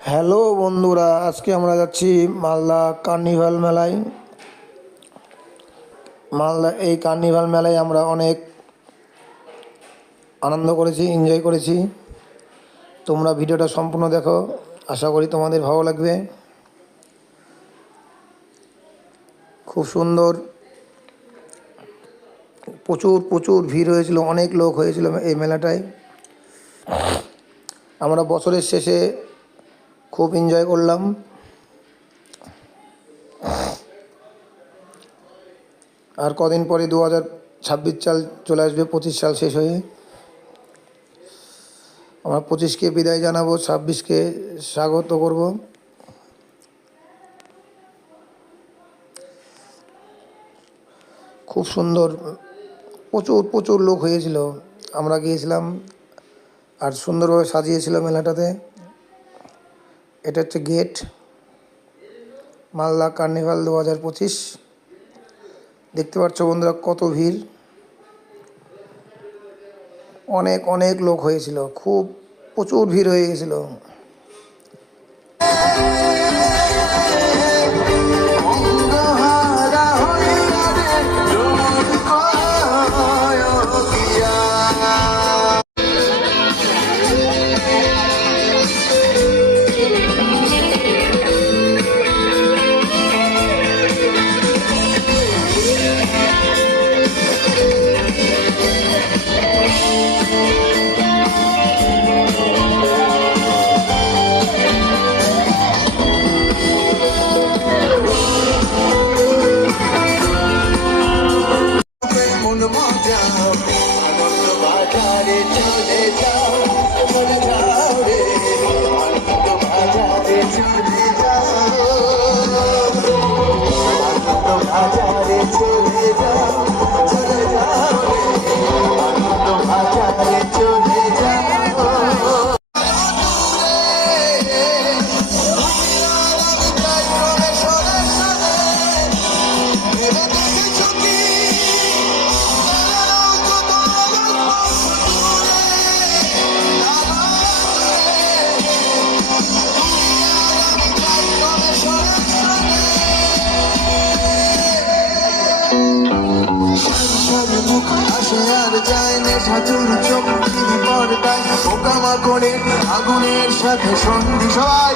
Hello বন্ধুরা, আজকে আমরা যাচ্ছি মালদা কার্নিভাল মেলায়। মালদা এই কার্নিভাল মেলায় আমরা অনেক আনন্দ করেছি, এনজয় করেছি। তোমরা ভিডিওটা সম্পূর্ণ দেখো, আশা করি তোমাদের ভালো লাগবে। খুব সুন্দর, প্রচুর প্রচুর ভিড় হয়েছিল, অনেক লোক হয়েছিল এই মেলাটায়। আমরা বছরের শেষে খুব এনজয় করলাম। আর কদিন পরে 2026 সাল চলে আসবে, 25 সাল শেষ হয়ে। আমরা 25কে বিদায় জানাবো, 26কে স্বাগত করব। খুব সুন্দর, প্রচুর প্রচুর লোক হয়েছিল। আমরা গিয়েছিলাম আর সুন্দরভাবে সাজিয়েছিল মেলাটাতে। এটা হচ্ছে গেট, মালদা কার্নিভাল 2025। দেখতে পাচ্ছ বন্ধুরা কত ভিড়, অনেক অনেক লোক হয়েছিল, খুব প্রচুর ভিড় হয়ে গেছিল। পোকামাকড়ের আগুনের সাথে সন্ধি সবাই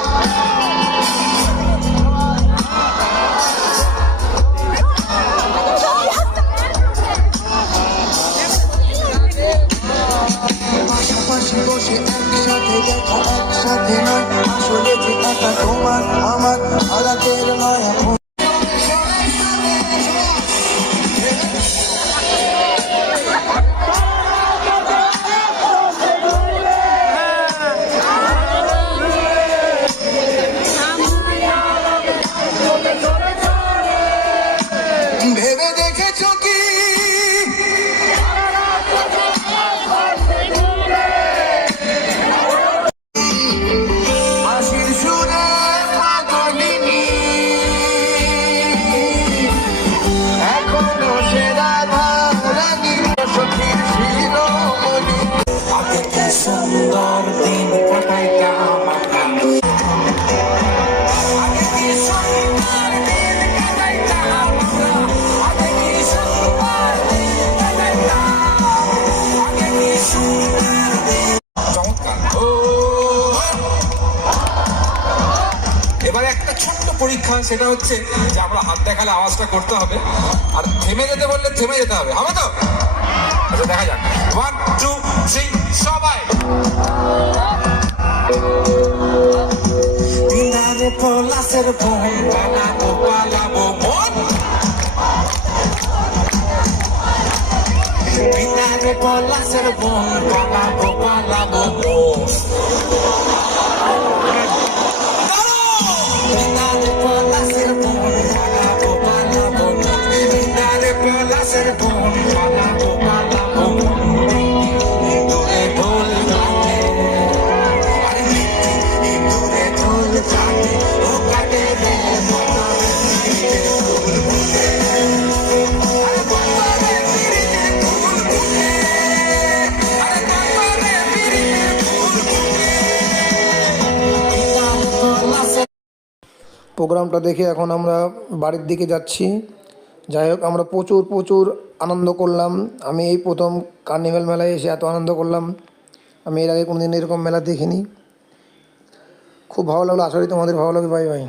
পাশাপাশি বসে একসাথে দেখা, একসাথে নয় আসলে যে একা তোমার আমার আলাদের নয় এখন। ভেবে দেখেছো কি হাসির সুরে পাগলিনী এখনো সে রাধা রানী সখীর শিরোমণি। আগে কি সুন্দর দিন কাটাইতাম, আগে কি সুন্দর দিন কাটাইতাম, আগে কি সুন্দর দিন কাটাইতাম, আগে কি সুন্দর দিন। চমৎকার। এবারে একটা ছোট্ট পরীক্ষা, সেটা হচ্ছে যে আমরা হাত দেখালে আওয়াজটা করতে হবে, আর থেমে যেতে বললে থেমে যেতে হবে। হবে তো? আচ্ছা দেখা যাক। 1 2 3 সবাই। দিনারে পলাশের বোন পালাবো পালাবো মন, দিনারে পলাশের বোন পালাবো পালাবো মন। দিনারে পলাশের বোন পালাবো পালাবো মন, দিনারে পলাশের বোন পালাবো পালাবো মন। দূরে ঢোল কাটে, আরে দূরে ঢোল কাটে, ও কাটে রে মতরে পিড়িতে ফুল ফুটে, আরে মতরে পিড়িতে ফুল ফুটে, আরে মতরে পিড়িতে ফুল ফুটে। প্রোগ্রামটা দেখে এখন আমরা বাড়ির দিকে যাচ্ছি। যাই হোক, আমরা প্রচুর প্রচুর আনন্দ করলাম। আমি এই প্রথম কার্নিভাল মেলায় এসে এত আনন্দ করলাম, আমি এর আগে কোনোদিন এরকম মেলা দেখিনি। খুব ভালো লাগলো, আশা করি তোমাদের ভালো লাগবে। Bye bye.